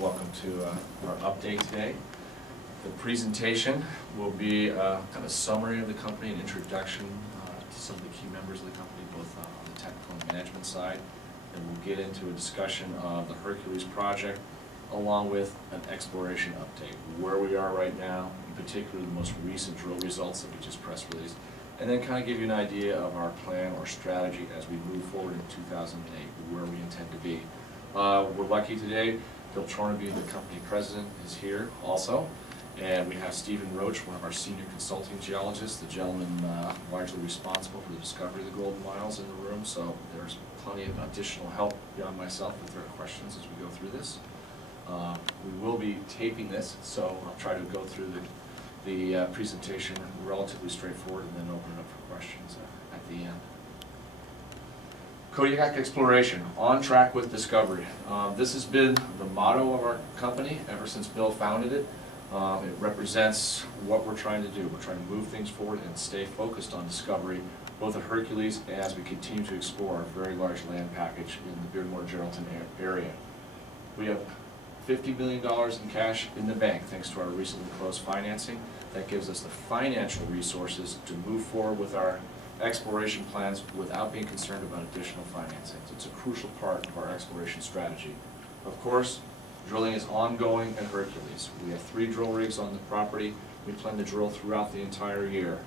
Welcome to our update today. The presentation will be kind of a summary of the company, an introduction to some of the key members of the company, both on the technical and management side. And we'll get into a discussion of the Hercules project, along with an exploration update, where we are right now, in particular the most recent drill results that we just press released, and then kind of give you an idea of our plan or strategy as we move forward in 2008, where we intend to be. We're lucky today. Bill Chornaby, the company president, is here also, and we have Stephen Roach, one of our senior consulting geologists, the gentleman largely responsible for the discovery of the Golden Miles, in the room. So there's plenty of additional help beyond myself if there are questions as we go through this. We will be taping this, so I'll try to go through the presentation relatively straightforward and then open it up for questions at the end. Kodiak exploration, on track with discovery. This has been the motto of our company ever since Bill founded it. It represents what we're trying to do. We're trying to move things forward and stay focused on discovery, both at Hercules as we continue to explore a very large land package in the Beardmore-Geraldton area. We have $50 million in cash in the bank thanks to our recently closed financing. That gives us the financial resources to move forward with our exploration plans without being concerned about additional financing. It's a crucial part of our exploration strategy. Of course, drilling is ongoing at Hercules. We have 3 drill rigs on the property. We plan to drill throughout the entire year.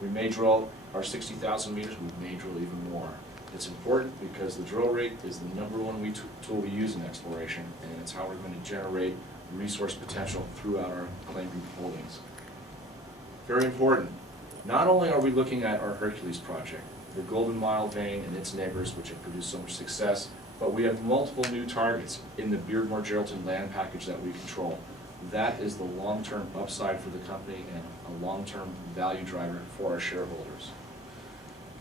We may drill our 60,000 meters, we may drill even more. It's important because the drill rig is the #1 tool we use in exploration, and it's how we're going to generate resource potential throughout our claim group holdings. Very important. Not only are we looking at our Hercules project, the Golden Mile vein and its neighbors, which have produced so much success, but we have multiple new targets in the Beardmore-Geraldton land package that we control. That is the long-term upside for the company and a long-term value driver for our shareholders.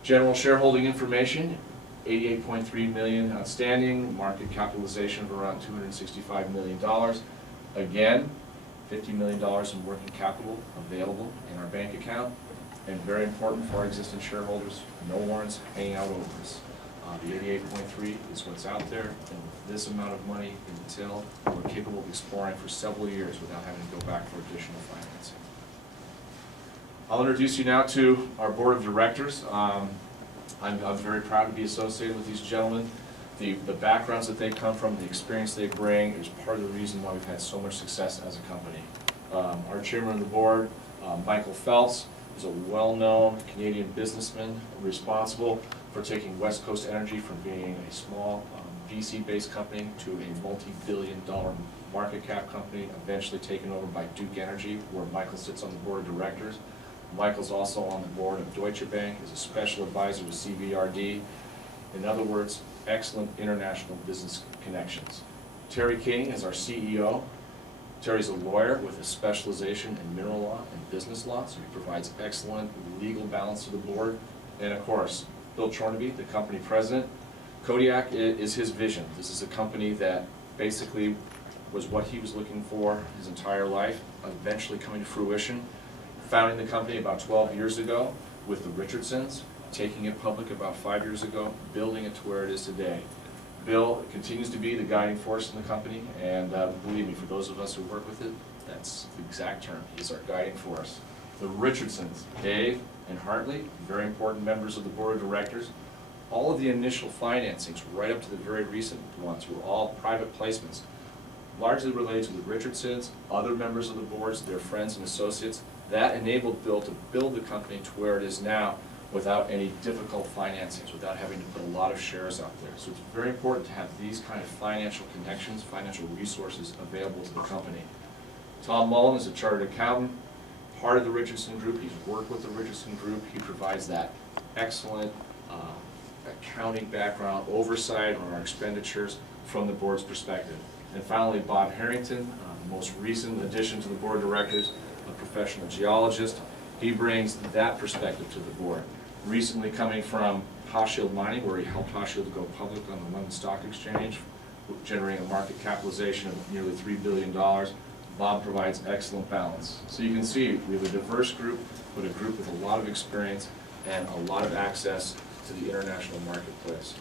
General shareholding information, 88.3 million outstanding, market capitalization of around $265 million. Again, $50 million in working capital available in our bank account. And very important for our existing shareholders, no warrants hanging out over us. The 88.3 is what's out there, and with this amount of money in the till, we're capable of exploring for several years without having to go back for additional financing. I'll introduce you now to our board of directors. I'm very proud to be associated with these gentlemen. The backgrounds that they come from, the experience they bring, is part of the reason why we've had so much success as a company. Our chairman of the board, Michael Phelps, is a well-known Canadian businessman responsible for taking West Coast Energy from being a small BC-based company to a multi-billion-dollar market cap company, eventually taken over by Duke Energy, where Michael sits on the board of directors. Michael's also on the board of Deutsche Bank as a special advisor to CBRD. In other words, excellent international business connections. Terry King is our CEO. Terry's a lawyer with a specialization in mineral law and business law, so he provides excellent legal balance to the board. And of course, Bill Chornaby, the company president. Kodiak is his vision. This is a company that basically was what he was looking for his entire life, eventually coming to fruition. Founding the company about 12 years ago with the Richardsons, taking it public about 5 years ago, building it to where it is today. Bill continues to be the guiding force in the company, and believe me, for those of us who work with it, that's the exact term. He's our guiding force. The Richardsons, Dave and Hartley, very important members of the board of directors. All of the initial financings, right up to the very recent ones, were all private placements, largely related to the Richardsons, other members of the boards, their friends and associates. That enabled Bill to build the company to where it is now, without any difficult financings, without having to put a lot of shares out there. So it's very important to have these kind of financial connections, financial resources available to the company. Tom Mullen is a chartered accountant, part of the Richardson Group. He's worked with the Richardson Group. He provides that excellent accounting background, oversight on our expenditures from the board's perspective. And finally, Bob Harrington, the most recent addition to the board of directors, a professional geologist. He brings that perspective to the board. Recently coming from Hochschild Mining, where he helped Hochschild go public on the London Stock Exchange, generating a market capitalization of nearly $3 billion. Bob provides excellent balance. So you can see we have a diverse group, but a group with a lot of experience and a lot of access to the international marketplace.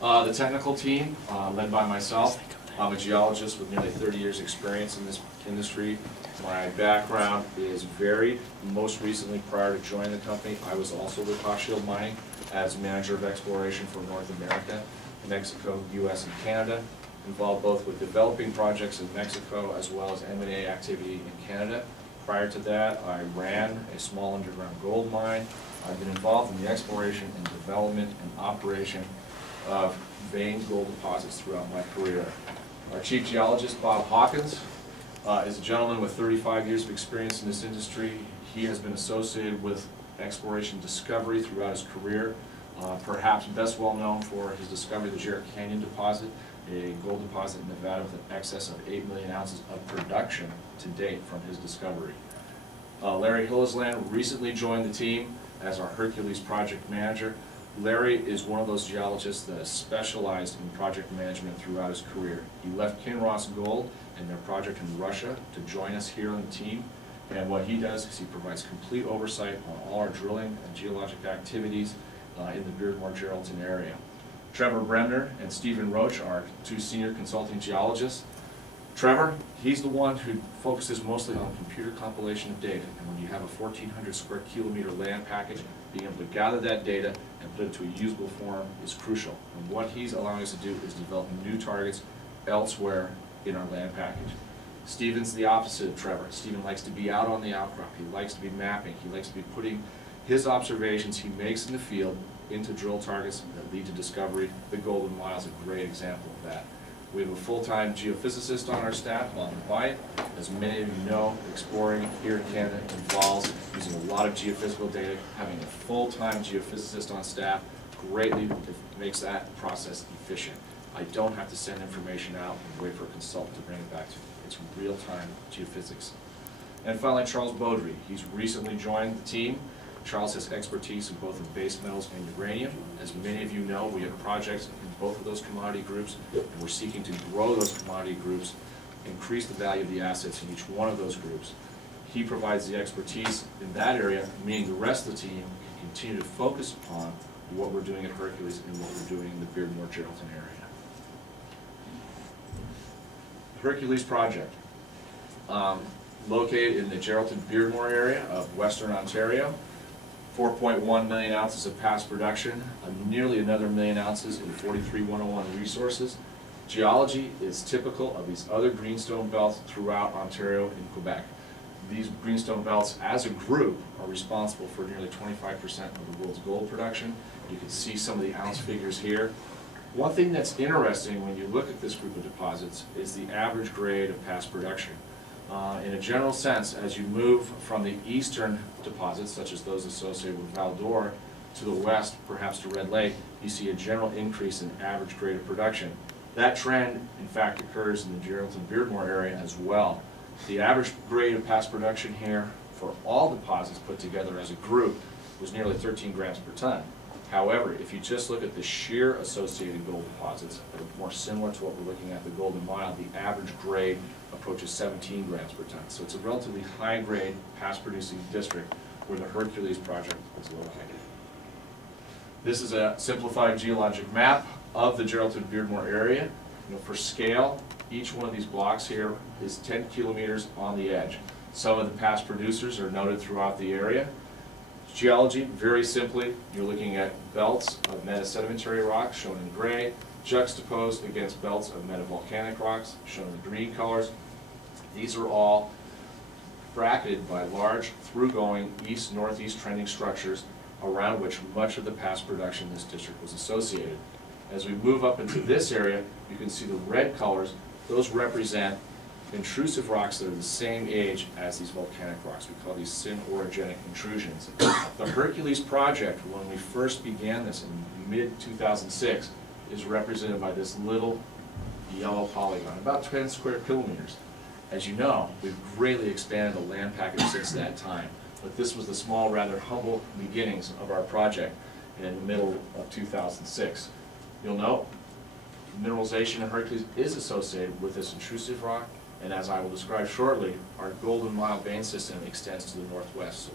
The technical team, led by myself, I'm a geologist with nearly 30 years experience in this industry. My background is varied. Most recently, prior to joining the company, I was also with Hochschild Mining as manager of exploration for North America, Mexico, US, and Canada. Involved both with developing projects in Mexico as well as M&A activity in Canada. Prior to that, I ran a small underground gold mine. I've been involved in the exploration and development and operation of vein gold deposits throughout my career. Our chief geologist, Bob Hawkins, is a gentleman with 35 years of experience in this industry. He has been associated with exploration discovery throughout his career, perhaps best well known for his discovery of the Jarrett Canyon deposit, a gold deposit in Nevada with an excess of 8 million ounces of production to date from his discovery. Larry Hillisland recently joined the team as our Hercules project manager. Larry is one of those geologists that has specialized in project management throughout his career. He left Kinross Gold and their project in Russia to join us here on the team. And what he does is he provides complete oversight on all our drilling and geologic activities in the Beardmore-Geraldton area. Trevor Bremner and Stephen Roach are two senior consulting geologists. Trevor, he's the one who focuses mostly on computer compilation of data. And when you have a 1,400 square kilometer land package, being able to gather that data and put it into a usable form is crucial. And what he's allowing us to do is develop new targets elsewhere in our land package. Stephen's the opposite of Trevor. Stephen likes to be out on the outcrop. He likes to be mapping. He likes to be putting his observations he makes in the field into drill targets that lead to discovery. The Golden Mile is a great example of that. We have a full-time geophysicist on our staff, Lon Wyatt. As many of you know, exploring here in Canada involves using a lot of geophysical data. Having a full-time geophysicist on staff greatly makes that process efficient. I don't have to send information out and wait for a consultant to bring it back to me. It's real-time geophysics. And finally, Charles Baudry. He's recently joined the team. Charles has expertise in both the base metals and uranium. As many of you know, we have projects in both of those commodity groups, and we're seeking to grow those commodity groups, increase the value of the assets in each one of those groups. He provides the expertise in that area, meaning the rest of the team can continue to focus upon what we're doing at Hercules and what we're doing in the Beardmore-Geraldton area. Hercules project, located in the Geraldton-Beardmore area of Western Ontario. 4.1 million ounces of past production, nearly another million ounces in 43-101 resources. Geology is typical of these other greenstone belts throughout Ontario and Quebec. These greenstone belts, as a group, are responsible for nearly 25% of the world's gold production. You can see some of the ounce figures here. One thing that's interesting when you look at this group of deposits is the average grade of past production. In a general sense, as you move from the eastern deposits, such as those associated with Val d'Or, to the west, perhaps to Red Lake, you see a general increase in average grade of production. That trend, in fact, occurs in the Geraldton-Beardmore area as well. The average grade of past production here for all deposits put together as a group was nearly 13 grams per ton. However, if you just look at the sheer associated gold deposits that are more similar to what we're looking at the Golden Mile, the average grade approaches 17 grams per ton. So it's a relatively high grade past producing district where the Hercules project is located. This is a simplified geologic map of the Geraldton-Beardmore area. For scale, each one of these blocks here is 10 kilometers on the edge. Some of the past producers are noted throughout the area. Geology, very simply, you're looking at belts of metasedimentary rocks, shown in gray, juxtaposed against belts of metavolcanic rocks, shown in the green colors. These are all bracketed by large, through-going, east-northeast trending structures around which much of the past production in this district was associated. As we move up into this area, you can see the red colors. Those represent intrusive rocks that are the same age as these volcanic rocks. We call these synorogenic intrusions. The Hercules project, when we first began this in mid-2006, is represented by this little yellow polygon, about 10 square kilometers. As you know, we've greatly expanded the land package since that time, but this was the small, rather humble beginnings of our project in the middle of 2006. You'll note, mineralization in Hercules is associated with this intrusive rock, and as I will describe shortly, our Golden Mile vein system extends to the northwest.